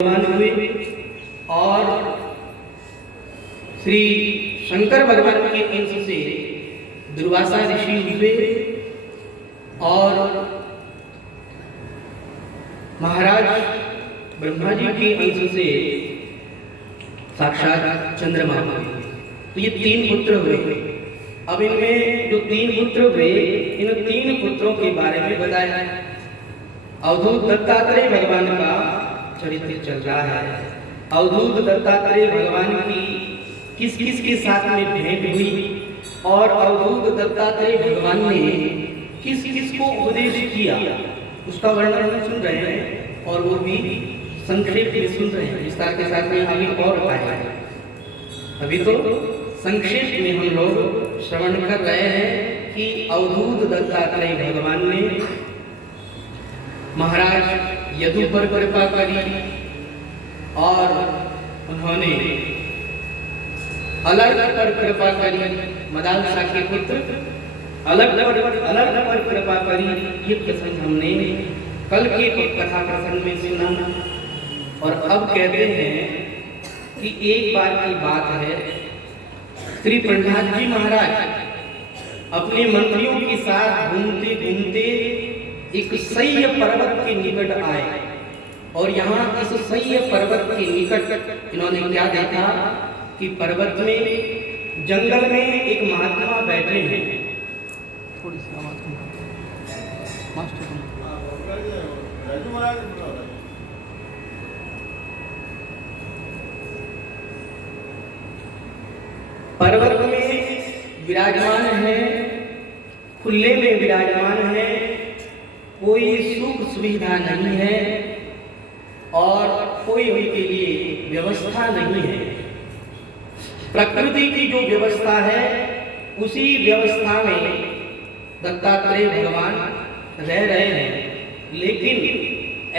भगवान हुए और श्री शंकर भगवान के अंश से दुर्वासा ऋषि हुए और महाराज ब्रह्मा जी के अंश से साक्षात चंद्रमा हुए। तो ये तीन पुत्र हुए। अब इनमें जो तीन पुत्र हुए, इन तीन पुत्रों के बारे में बताया। अवधूत दत्तात्रेय भगवान का चरित्र चल रहा है। अवधूत दत्तात्रेय भगवान की किस किस के साथ में भेंट हुई और अवधूत दत्तात्रेय भगवान ने किस किस को उपदेश किया, उसका वर्णन हम सुन रहे हैं और वो भी संक्षेप में सुन रहे हैं। विस्तार के साथ में आगे और आएगा। अभी तो संक्षेप में हम लोग श्रवण कर रहे हैं कि अवधूत दत्तात्रेय भगवान ने महाराज यदु पर कृपा करी और उन्होंने अलर्क पर कृपा करी। मदालसा के पुत्र अलर्क पर कृपा करी। ये प्रसंग हमने कल के कथा प्रसंग में सुना और अब कहते हैं कि एक बार की बात है, श्री प्रहलाद जी महाराज अपने मंत्रियों के साथ घूमते घूमते एक सह्य पर्वत के निकट आए और यहाँ इस सह्य पर्वत के निकट इन्होंने क्या देखा कि पर्वत में जंगल में एक महात्मा बैठे हैं। थोड़ी सी आवाज पर्वत में विराजमान है, खुले में विराजमान है, कोई सुख सुविधा नहीं है और कोई उनके लिए व्यवस्था नहीं है। प्रकृति की जो व्यवस्था है उसी व्यवस्था में दत्तात्रेय भगवान रह रहे हैं, लेकिन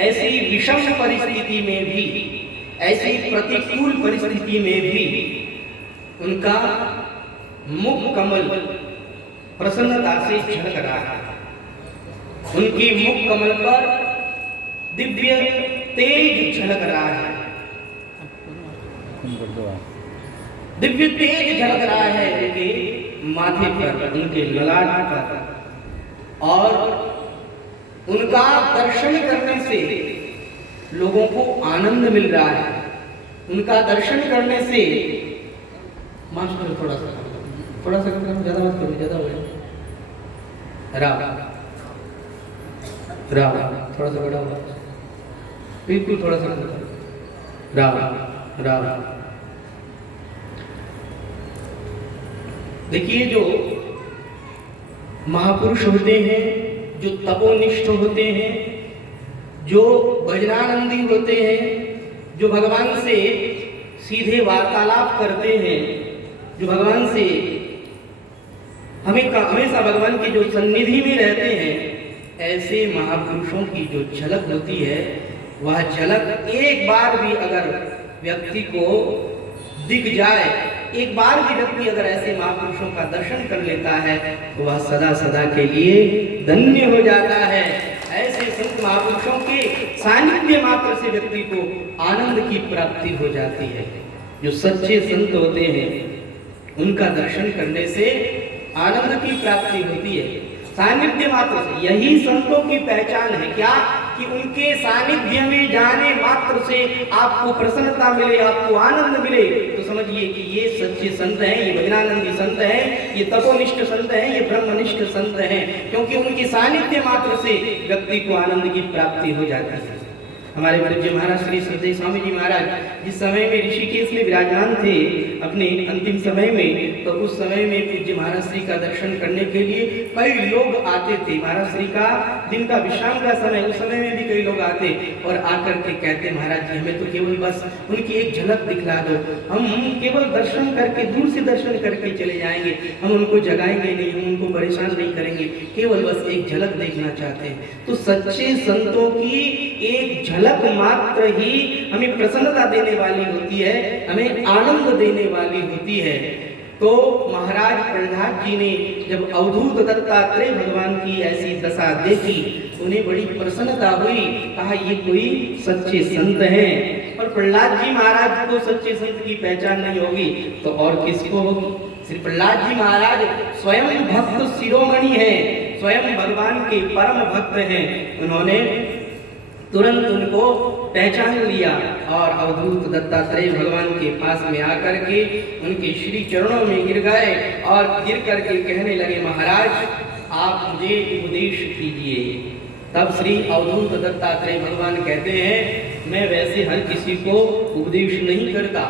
ऐसी विषम परिस्थिति में भी, ऐसी प्रतिकूल परिस्थिति में भी उनका मुख कमल प्रसन्नता से झलक रहा है। उनके मुख कमल पर दिव्य तेज झलक रहा है, दिव्य तेज झलक रहा है उनके माथे पर, उनके ललाट पर। और उनका दर्शन करने से लोगों को आनंद मिल रहा है। उनका दर्शन करने से मास्टर थोड़ा सा ज्यादा मत करो, ज्यादा हो राम थोड़ा सा बड़ा हुआ, बिल्कुल थोड़ा सा राम। देखिए, जो महापुरुष होते हैं, जो तपोनिष्ठ होते हैं, जो भजनानंदी होते हैं, जो भगवान से सीधे वार्तालाप करते हैं, जो भगवान से हमेशा भगवान की जो सन्निधि में रहते हैं, ऐसे महापुरुषों की जो झलक होती है, वह झलक एक बार भी अगर व्यक्ति को दिख जाए, एक बार भी व्यक्ति अगर ऐसे महापुरुषों का दर्शन कर लेता है तो वह सदा सदा के लिए धन्य हो जाता है। ऐसे संत महापुरुषों के सानिध्य मात्र से व्यक्ति को आनंद की प्राप्ति हो जाती है। जो सच्चे संत होते हैं उनका दर्शन करने से आनंद की प्राप्ति होती है, सानिध्य मात्र से। यही संतों की पहचान है, क्या कि उनके सानिध्य में जाने मात्र से आपको प्रसन्नता मिले, आपको आनंद मिले। तो समझिए कि ये सच्चे संत हैं, ये भजनानंदी संत हैं, ये तपोनिष्ठ संत हैं, ये ब्रह्मनिष्ठ संत हैं, क्योंकि उनके सानिध्य मात्र से व्यक्ति को आनंद की प्राप्ति हो जाती है। हमारे पूज्य महाराज श्री श्रद्धेय स्वामी जी महाराज जिस समय में ऋषिकेश में विराजमान थे अपने अंतिम समय में, तो उस समय में पूज्य महाराज श्री का दर्शन करने के लिए कई लोग आते थे। महाराज श्री का दिन का विश्राम का समय, उस समय में भी कई लोग आते और आकर के कहते, महाराज जी हमें तो केवल बस उनकी एक झलक दिखला दो, हम केवल दर्शन करके, दूर से दर्शन करके चले जाएंगे, हम उनको जगाएंगे नहीं, हम उनको परेशान नहीं करेंगे, केवल बस एक झलक देखना चाहते हैं। तो सच्चे संतों की एक झलक मात्र ही हमें प्रसन्नता देने वाली होती है, हमें आनंद देने वाली होती है। तो महाराज प्रहलाद जी ने जब अवधूत दत्तात्रेय भगवान की ऐसी दशा देखी, उन्हें बड़ी प्रसन्नता हुई। कहा ये कोई सच्चे संत हैं। पर प्रहलाद जी महाराज को सच्चे संत की पहचान नहीं होगी तो और किसको होगी? श्री प्रहलाद जी महाराज स्वयं भक्त शिरोमणि हैं, स्वयं भगवान के परम भक्त हैं। उन्होंने तुरंत उनको पहचान लिया और अवधूत दत्तात्रेय भगवान के पास में आकर के उनके श्री चरणों में गिर गए और गिर करके कहने लगे, महाराज आप मुझे उपदेश कीजिए। तब श्री अवधूत दत्तात्रेय भगवान कहते हैं, मैं वैसे हर किसी को उपदेश नहीं करता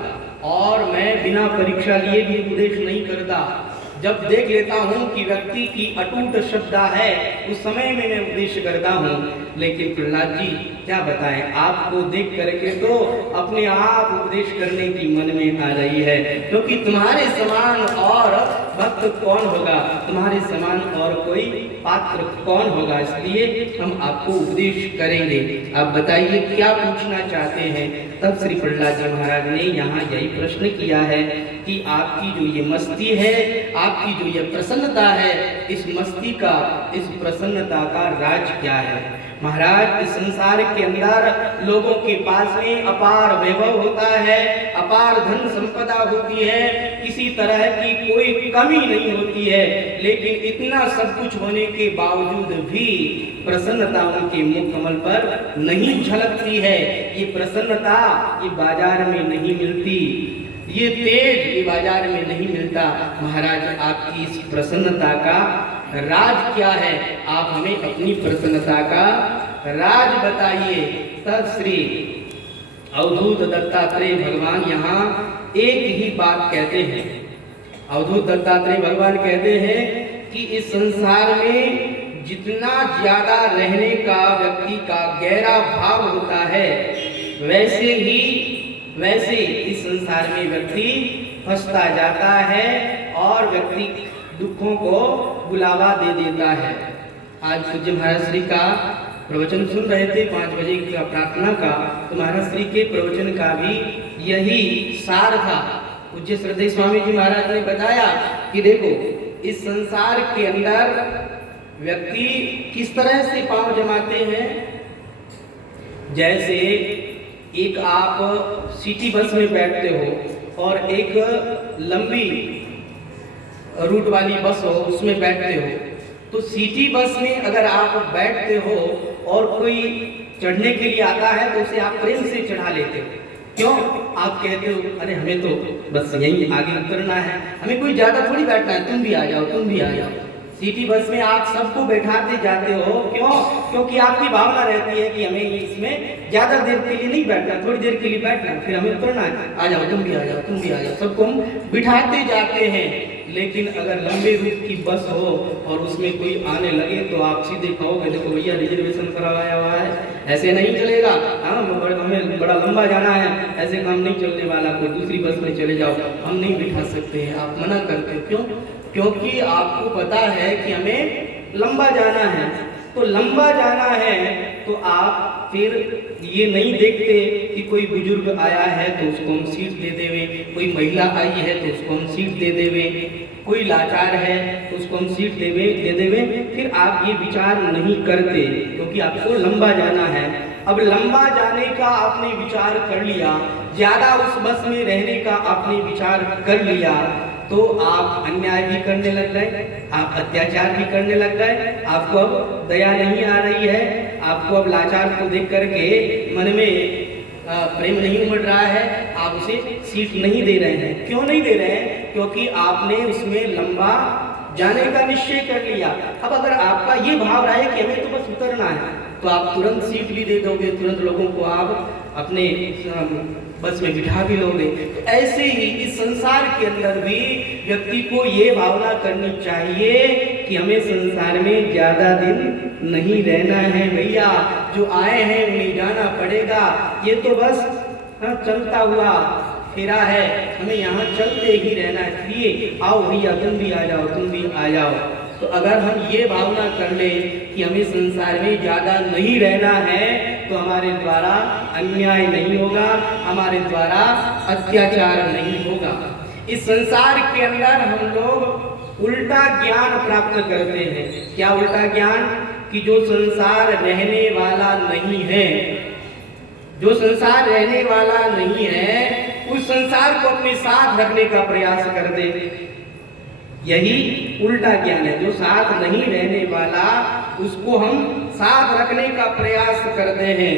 और मैं बिना परीक्षा लिए भी उपदेश नहीं करता। जब देख लेता हूँ कि व्यक्ति की अटूट श्रद्धा है उस समय में मैं उपदेश करता हूँ। लेकिन प्रहलाद जी क्या बताएं, आपको देख करके तो अपने आप उपदेश करने की मन में आ रही है, क्योंकि तुम्हारे समान और भक्त कौन होगा, तुम्हारे समान और कोई पात्र कौन होगा, इसलिए हम आपको उपदेश करेंगे। आप बताइए क्या पूछना चाहते हैं? तब श्री प्रहलाद जी महाराज ने यहाँ यही प्रश्न किया है कि आपकी जो ये मस्ती है, आपकी जो ये प्रसन्नता है, इस मस्ती का, इस प्रसन्नता का राज क्या है? महाराज इस संसार के अंदर लोगों के पास में अपार वैभव होता है, अपार धन संपदा होती है, किसी तरह की कोई कमी नहीं होती है, लेकिन इतना सब कुछ होने के बावजूद भी प्रसन्नता उनके मुख कमल पर नहीं झलकती है। ये प्रसन्नता ये बाजार में नहीं मिलती, ये तेज ये बाजार में नहीं मिलता। महाराज आपकी इस प्रसन्नता का राज क्या है? आप हमें अपनी प्रसन्नता का राज बताइए। तब श्री अवधूत दत्तात्रेय भगवान यहाँ एक ही बात कहते हैं। अवधूत दत्तात्रेय भगवान कहते हैं कि इस संसार में जितना ज्यादा रहने का व्यक्ति का गहरा भाव होता है, वैसे इस संसार में व्यक्ति फंसता जाता है और व्यक्ति दुखों को बुलावा दे देता है। आज पूज्य महाराज श्री का प्रवचन सुन रहे थे 5 बजे का प्रार्थना का, तो महाराज श्री के प्रवचन का भी यही सार था। पूज्य श्रद्धेय स्वामी जी महाराज ने बताया कि देखो इस संसार के अंदर व्यक्ति किस तरह से पांव जमाते हैं। जैसे एक आप सिटी बस में बैठते हो और एक लंबी रूट वाली बस हो उसमें बैठते हो, तो सिटी बस में अगर आप बैठते हो और कोई चढ़ने के लिए आता है तो उसे आप प्रेम से चढ़ा लेते हो। क्यों? आप कहते हो अरे हमें तो बस यहीं आगे उतरना है, हमें कोई ज्यादा थोड़ी बैठना है, तुम भी आ जाओ, तुम भी आ जाओ। सिटी बस में आप सबको बैठाते जाते हो, क्यों? क्योंकि आपकी भावना रहती है कि हमें इसमें ज्यादा देर के लिए नहीं बैठना, थोड़ी देर के लिए बैठना, फिर हमें उतरना है, आ जाओ तुम भी आ जाओ, तुम भी आ जाओ, सबको हम बिठाते जाते हैं। लेकिन अगर लंबे रूट की बस हो और उसमें कोई आने लगे तो आप सीधे कहोगे देखो भैया रिजर्वेशन करवाया हुआ है, ऐसे नहीं चलेगा, हाँ हमें बड़ा लंबा जाना है, ऐसे काम नहीं चलने वाला, कोई दूसरी बस में चले जाओ, हम नहीं बिठा सकते हैं। आप मना करते हो, क्यों? क्योंकि आपको पता है कि हमें लंबा जाना है। तो लंबा जाना है तो आप फिर ये नहीं देखते कि कोई बुजुर्ग आया है तो उसको हम सीट दे देवे, कोई महिला आई है तो उसको हम सीट दे देवे, कोई लाचार है तो उसको हम सीट दे देवे। फिर आप ये विचार नहीं करते क्योंकि आपको लंबा जाना है। अब लंबा जाने का आपने विचार कर लिया, ज्यादा उस बस में रहने का आपने विचार कर लिया, तो आप अन्याय भी करने लग गए, आप अत्याचार भी करने लग गए। आपको अब दया नहीं आ रही है, आपको अब लाचार को देख करके मन में प्रेम नहीं उमड़ रहा है, आप उसे सीट नहीं दे रहे हैं। क्यों नहीं दे रहे हैं? क्योंकि आपने उसमें लंबा जाने का निश्चय कर लिया। अब अगर आपका ये भाव रहा है कि हमें तो बस उतरना है, तो आप तुरंत सीट भी दे दोगे, तुरंत लोगों को आप अपने बस में बिठा भी लोगे। तो ऐसे ही इस संसार के अंदर भी व्यक्ति को ये भावना करनी चाहिए कि हमें संसार में ज्यादा दिन नहीं रहना है भैया, जो आए हैं उन्हें जाना पड़ेगा, ये तो बस चलता हुआ फेरा है, हमें यहाँ चलते ही रहना है, इसलिए आओ भैया तुम भी आ जाओ, तुम भी आ जाओ। तो अगर हम ये भावना कर लें कि हमें संसार में ज्यादा नहीं रहना है, तो हमारे द्वारा अन्याय नहीं होगा, हमारे द्वारा अत्याचार नहीं होगा। इस संसार के अंदर हम लोग उल्टा ज्ञान प्राप्त करते हैं। क्या उल्टा ज्ञान? कि जो संसार रहने वाला नहीं है, जो संसार रहने वाला नहीं है उस संसार को अपने साथ रखने का प्रयास कर दे। यही उल्टा ज्ञान है। जो साथ नहीं रहने वाला उसको हम साथ रखने का प्रयास करते हैं।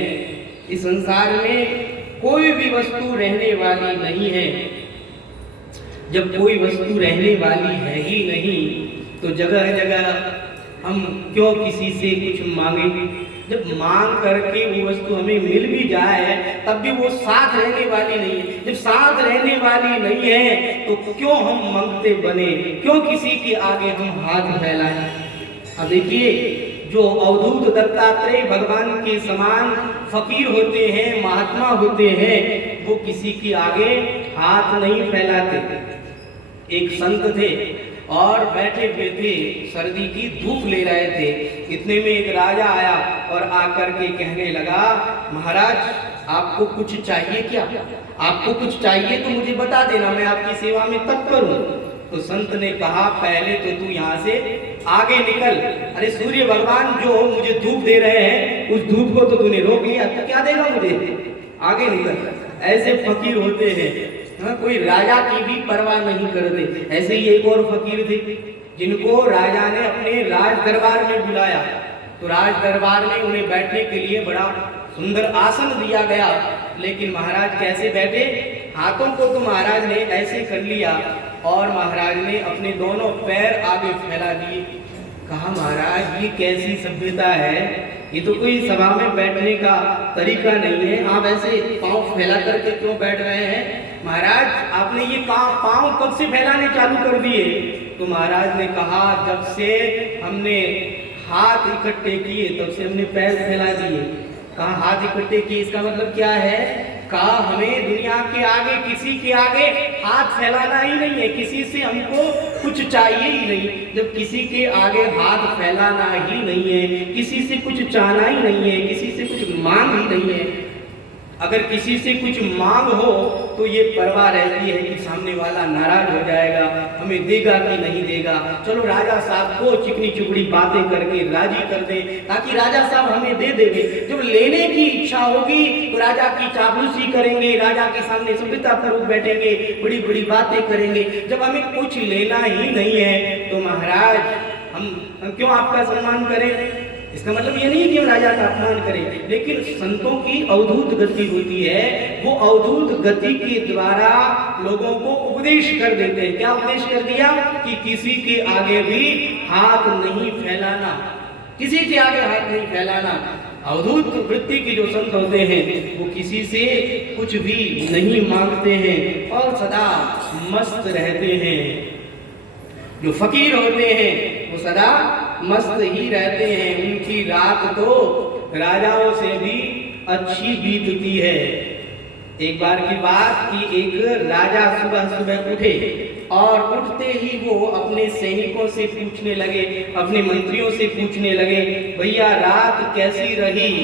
इस संसार में कोई भी वस्तु रहने वाली नहीं है। जब कोई वस्तु रहने वाली है ही नहीं तो जगह जगह हम क्यों किसी से कुछ मांगे। जब मांग करके वो वस्तु हमें मिल भी जाए तब भी वो साथ रहने वाली नहीं है। जब साथ रहने वाली नहीं है तो क्यों हम मांगते बने, क्यों किसी के आगे हम हाथ फैलाएं। अब देखिए, जो अवधूत दत्तात्रेय भगवान के समान फकीर होते हैं, महात्मा होते हैं, वो किसी के आगे हाथ नहीं फैलाते। एक संत थे और बैठे हुए थे, सर्दी की धूप ले रहे थे। इतने में एक राजा आया और आकर के कहने लगा, महाराज आपको कुछ चाहिए क्या? आपको कुछ चाहिए तो मुझे बता देना, मैं आपकी सेवा में तत्पर हूँ। तो संत ने कहा, पहले तो तू यहाँ से आगे निकल। अरे सूर्य भगवान जो मुझे धूप दे रहे हैं उस धूप को तो तूने रोक लिया, तो क्या देगा मुझे? आगे निकल। ऐसे फकीर होते हैं। हाँ, कोई राजा की भी परवाह नहीं करते। ऐसे ही एक और फकीर थे जिनको राजा ने अपने राज दरबार में बुलाया। तो राज दरबार में उन्हें बैठने के लिए बड़ा सुंदर आसन दिया गया, लेकिन महाराज कैसे बैठे? हाथों को तो महाराज ने ऐसे कर लिया और महाराज ने अपने दोनों पैर आगे फैला दिए। कहा, महाराज ये कैसी सभ्यता है? ये तो कोई सभा में बैठने का तरीका नहीं है। आप ऐसे पांव फैला करके क्यों बैठ रहे हैं? महाराज आपने ये पांव कब से फैलाने चालू कर दिए? तो महाराज ने कहा, जब से हमने हाथ इकट्ठे किए तब से हमने पैर फैला दिए। कहा, हाथ इकट्ठे किए इसका मतलब क्या है? कहा, हमें दुनिया के आगे किसी के आगे हाथ फैलाना ही नहीं है, किसी से हमको कुछ चाहिए ही नहीं। जब किसी के आगे हाथ फैलाना ही नहीं है, किसी से कुछ चाहना ही नहीं है, किसी से कुछ मांग ही नहीं है। अगर किसी से कुछ मांग हो तो ये परवाह रहती है कि सामने वाला नाराज हो जाएगा, हमें देगा कि नहीं देगा। चलो राजा साहब को चिकनी चुपड़ी बातें करके राजी कर दे ताकि राजा साहब हमें दे देंगे। जब लेने की इच्छा होगी तो राजा की चापलूसी करेंगे, राजा के सामने सभ्यतापूर्वक बैठेंगे, बड़ी बड़ी बातें करेंगे। जब हमें कुछ लेना ही नहीं है तो महाराज हम क्यों आपका सम्मान करें? इसका मतलब ये नहीं कि हम राजा का अपमान करें, लेकिन संतों की अवधूत गति होती है। वो अवधूत गति के द्वारा लोगों को उपदेश कर देते हैं। क्या उपदेश कर दिया? कि किसी के आगे भी हाथ नहीं फैलाना, किसी के आगे हाथ नहीं फैलाना। अवधूत वृत्ति के जो संत होते हैं वो किसी से कुछ भी नहीं मांगते हैं और सदा मस्त रहते हैं। जो फकीर होते हैं वो सदा मस्त ही रहते हैं। उनकी रात तो राजाओं से भी अच्छी बीतती है। एक बार की बात कि एक राजा सुबह सुबह उठे और उठते ही वो अपने सैनिकों से पूछने लगे, अपने मंत्रियों से पूछने लगे, भैया रात कैसी रही?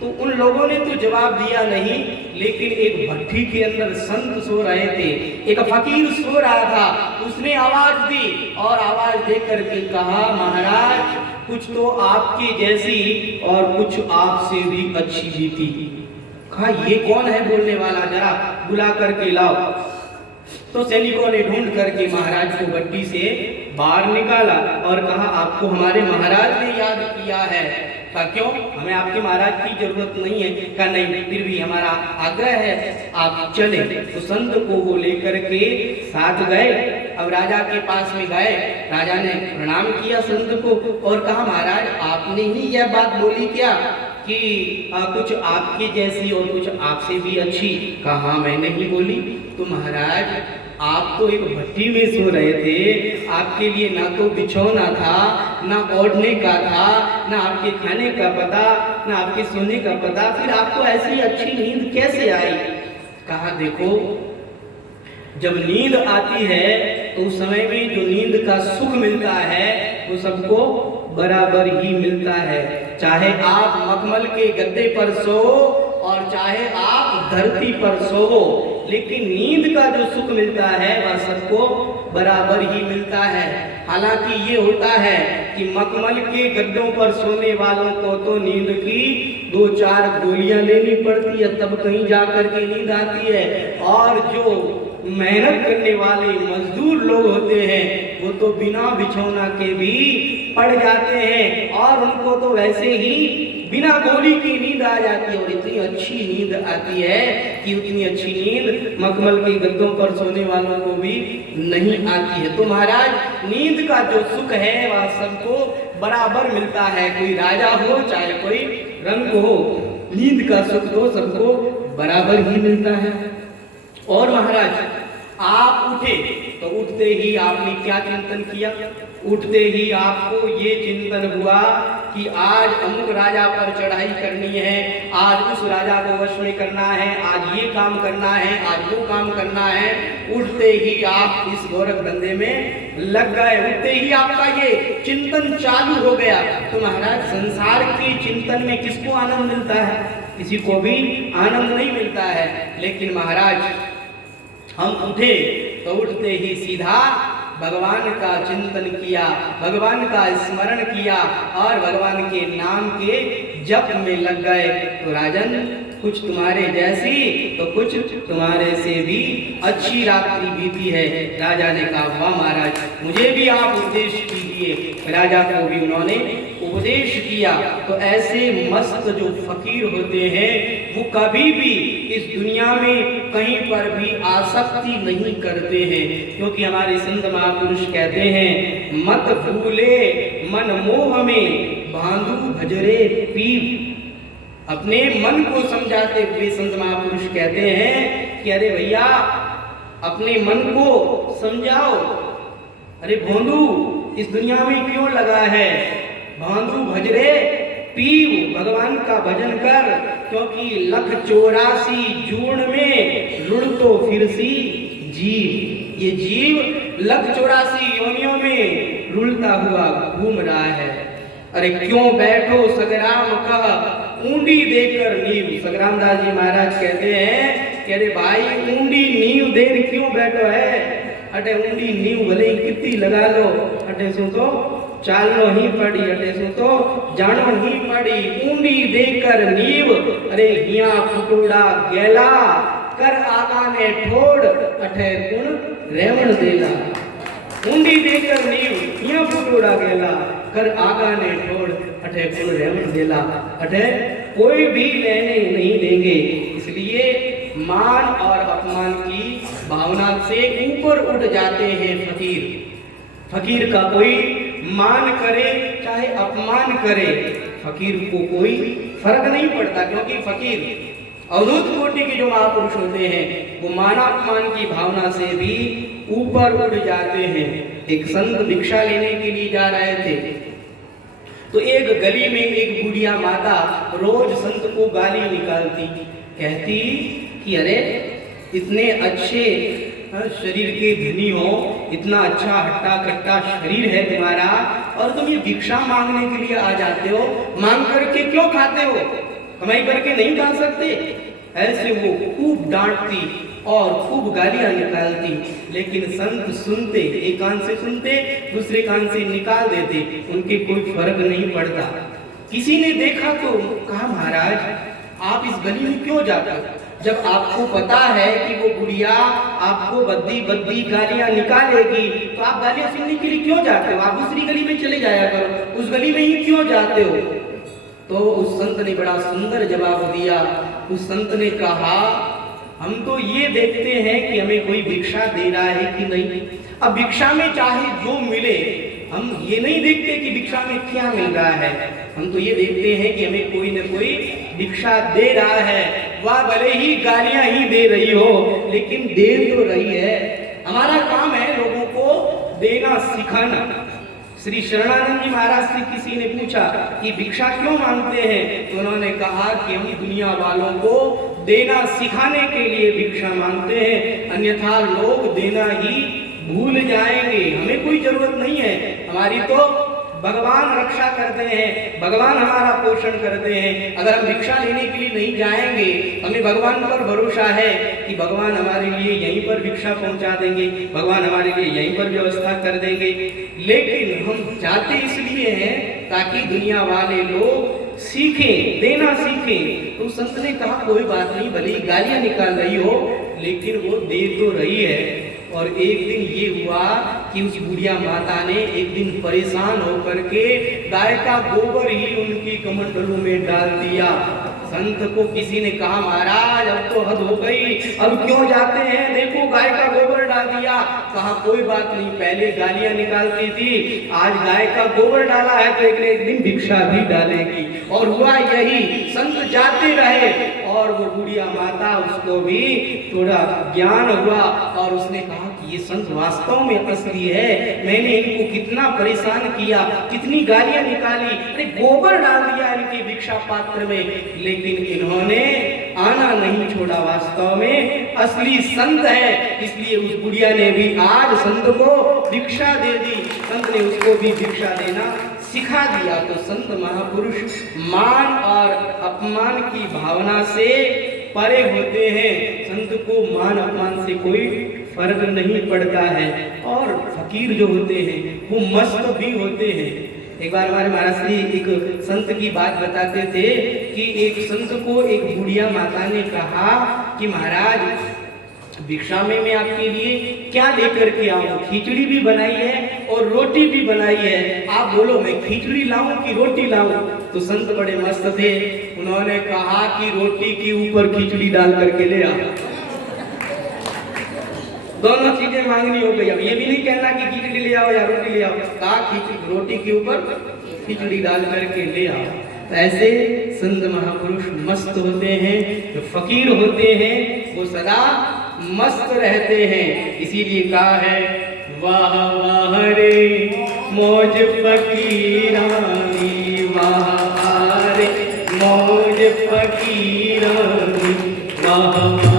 तो उन लोगों ने तो जवाब दिया नहीं, लेकिन एक भट्ठी के अंदर संत सो रहे थे, एक फकीर सो रहा था। उसने आवाज दी और आवाज दे करके कहा, महाराज कुछ तो आपके जैसी और कुछ आपसे भी अच्छी बीती। कहा, ये कौन है बोलने वाला? जरा बुला करके लाओ। तो सैनिकों ने ढूंढ करके महाराज को भट्टी से बाहर निकाला और कहा, आपको हमारे महाराज ने याद किया है। कहा, क्यों? हमें आपके महाराज की जरूरत नहीं है। कहा, नहीं, फिर भी हमारा आग्रह है आप चले। तो संत को वो लेकर के साथ गए। अब राजा के पास में गए, राजा ने प्रणाम किया संत को और कहा, महाराज आपने ही यह बात बोली क्या कि कुछ आपके जैसी और कुछ आपसे भी अच्छी? कहा, मैंने ही बोली। तो महाराज आप तो एक भट्टी में सो रहे थे, आपके लिए ना तो बिछौना था, ना ओढ़ने का था, ना आपके खाने का पता, ना आपके सोने का पता, फिर आपको ऐसी अच्छी नींद कैसे आई? कहा, देखो जब नींद आती है तो उस समय में जो नींद का सुख मिलता है वो सबको बराबर ही मिलता है। चाहे आप मखमल के गद्दे पर सो और चाहे आप धरती पर सो, लेकिन नींद का जो सुख मिलता है वह सबको बराबर ही मिलता है। हालांकि ये होता है कि मखमल के गद्दों पर सोने वालों को तो नींद की 2-4 गोलियां लेनी पड़ती है, तब कहीं जाकर के नींद आती है। और जो मेहनत करने वाले मजदूर लोग होते हैं वो तो बिना बिछौना के भी पड़ जाते हैं, और उनको तो वैसे ही बिना गोली की नींद आ जाती है। और इतनी अच्छी नींद आती है कि उतनी अच्छी नींद मखमल के गद्दों पर सोने वालों को भी नहीं आती है। तो महाराज, नींद का जो सुख है वह सबको बराबर मिलता है, कोई राजा हो चाहे कोई रंग हो, नींद का सुख तो सबको बराबर ही मिलता है। और महाराज, आप उठे तो उठते ही आपने क्या चिंतन किया? उठते ही आपको ये चिंतन हुआ कि आज अमुक राजा पर चढ़ाई करनी है, आज उस राजा को वश में करना है, आज ये काम करना है, आज वो काम करना है। उठते ही आप इस गोरख धंधे में लग गए, उठते ही आपका ये चिंतन चालू हो गया। तो महाराज, संसार के चिंतन में किसको आनंद मिलता है? किसी को भी आनंद नहीं मिलता है। लेकिन महाराज, हम उठे तो उठते ही सीधा भगवान का चिंतन किया, भगवान का स्मरण किया और भगवान के नाम के जप में लग गए। तो राजन, कुछ तुम्हारे जैसी तो कुछ तुम्हारे से भी अच्छी रात्रि बीती है। राजा ने कहा, वाह महाराज, मुझे भी आप उपदेश कीजिए। राजा को भी उन्होंने उपदेश किया। तो ऐसे मस्त जो फकीर होते हैं वो कभी भी इस दुनिया में कहीं पर भी आसक्ति नहीं करते हैं, क्योंकि हमारे संत महापुरुष कहते हैं, मत भूले मन मोह में बांधू भजरे पीव। अपने मन को समझाते हुए संत महापुरुष कहते हैं कि अरे भैया, अपने मन को समझाओ। अरे भोंदू, इस दुनिया में क्यों लगा है? बांधू भजरे पीव, भगवान का भजन कर, क्योंकि 184 जून में रुड़ तो फिर सी जीव। ये जीव 184 योनियों में रुलता हुआ घूम रहा है। अरे क्यों बैठो सगराम कह ऊंडी देकर नींव। सगराम दास जी महाराज कहते हैं कि अरे भाई, ऊंडी नींव देर क्यों बैठो है? अटे ऊंडी नींव भले ही कितनी लगा लो, अटे सो तो चालनो ही पड़ी, अटे सो तो जानो ही पड़ी। ऊंडी देकर नींव, अरे हिया फुटोड़ा गेला कर आगा ने ठोड़, अठे गुण रेवण देला। ऊंडी देकर नींव, हिया फुटोड़ा गेला कर आगा ने ठोड़, अठे गुण रेवण देला। अठे कोई भी लेने नहीं देंगे। इसलिए मान और अपमान की भावना से ऊपर उठ जाते हैं फकीर। फकीर का कोई मान करे चाहे अपमान करे, फकीर को कोई फर्क नहीं पड़ता, क्योंकि फकीर अवधूत कोटि के जो महापुरुष होते हैं वो मानापमान की भावना से भी ऊपर उठ जाते हैं। एक संत भिक्षा लेने के लिए जा रहे थे, तो एक गली में एक बुढ़िया माता रोज संत को गाली निकालती, कहती कि अरे, इतने अच्छे शरीर के धनी हो, इतना अच्छा हट्टा कट्टा शरीर है तुम्हारा, और तुम ये भिक्षा मांगने के लिए आ जाते हो, मांग करके क्यों खाते हो? कमाई करके नहीं खा सकते? ऐसे वो खूब डांटती और खूब गालियां निकालती। लेकिन संत सुनते, एक कान से सुनते, दूसरे कान से निकाल देते, उनके कोई फर्क नहीं पड़ता। किसी ने देखा तो कहा, महाराज आप इस गली में क्यों जाते हो? जब आपको पता है कि वो बुढ़िया आपको बद्दी बद्दी गालियां निकालेगी, तो आप गालियां सुनने के लिए क्यों जाते हो? आप दूसरी गली में चले जाया करो, उस गली में ही क्यों जाते हो? तो उस संत ने बड़ा सुंदर जवाब दिया। उस संत ने कहा, हम तो ये देखते हैं कि हमें कोई भिक्षा दे रहा है कि नहीं। अब भिक्षा में चाहे जो मिले, हम ये नहीं देखते कि भिक्षा में क्या मिल रहा है, हम तो ये देखते हैं कि हमें कोई न कोई भिक्षा दे रहा है। वह भले ही गालियां ही दे रही हो, लेकिन दे तो रही है। हमारा काम है लोगों को देना सिखाना। श्री शरणानंद जी महाराज से किसी ने पूछा कि भिक्षा क्यों मांगते हैं, तो उन्होंने कहा कि हम दुनिया वालों को देना सिखाने के लिए भिक्षा मांगते हैं, अन्यथा लोग देना ही भूल जाएंगे। हमें कोई जरूरत नहीं है, हमारी तो भगवान रक्षा करते हैं, भगवान हमारा पोषण करते हैं। अगर हम भिक्षा लेने के लिए नहीं जाएंगे, हमें भगवान पर भरोसा है कि भगवान हमारे लिए यहीं पर भिक्षा पहुंचा देंगे, भगवान हमारे लिए यहीं पर व्यवस्था कर देंगे। लेकिन हम जाते इसलिए हैं ताकि दुनिया वाले लोग सीखें, देना सीखें। तो संत ने कहा कोई बात नहीं, भले ही गालियां निकाल रही हो लेकिन वो दे तो रही है। और एक दिन ये हुआ कि उस बुढ़िया माता ने एक दिन परेशान होकर के गाय का गोबर ही उनकी कमंडलों में डाल दिया। संत को किसी ने कहा महाराज अब तो हद हो गई, अब क्यों जाते हैं, देखो गाय का गोबर डाल दिया। कहा कोई बात नहीं, पहले गालियां निकालती थी, आज गाय का गोबर डाला है तो एक दिन भिक्षा भी डालेगी। और हुआ यही, संत जाते रहे और वो बुढ़िया माता, उसको भी थोड़ा ज्ञान हुआ और उसने कहा कि ये संत वास्तव में असली है, मैंने इनको कितना परेशान किया, कितनी गालियां निकाली, अरे गोबर डाल दिया इनके भिक्षा पात्र में, लेकिन इन्होंने आना नहीं छोड़ा। वास्तव में असली संत है, इसलिए उस बुढ़िया ने भी आज संत को भिक्षा दे दी, संत ने उसको भी भिक्षा देना सिखा दिया। तो संत महापुरुष मान और अपमान की भावना से परे होते हैं, संत को मान अपमान से कोई फर्क नहीं पड़ता है। और फकीर जो होते हैं वो मस्त भी होते हैं। एक बार हमारे महाराज जी एक संत की बात बताते थे कि एक संत को एक बुढ़िया माता ने कहा कि महाराज भिक्षा में मैं आपके लिए क्या लेकर के आऊं, खिचड़ी भी बनाई है और रोटी भी बनाई है, आप बोलो मैं खिचड़ी लाऊं कि रोटी लाऊं। तो संत बड़े मस्त थे, उन्होंने कहा कि रोटी के ऊपर खिचड़ी डाल करके ले आओ। दोनों चीजें मांगनी हो गई। अब ये भी नहीं कहना कि खिचड़ी ले आओ या रोटी ले आओ, कहा खिचड़ी रोटी के ऊपर खिचड़ी डाल करके ले आओ। तो ऐसे संत महापुरुष मस्त होते हैं, जो फकीर होते हैं वो सदा मस्त रहते हैं। इसीलिए कहा है वाह वाह रे मौज फकीरानी, वाह रे मौज फकीरानी, वाह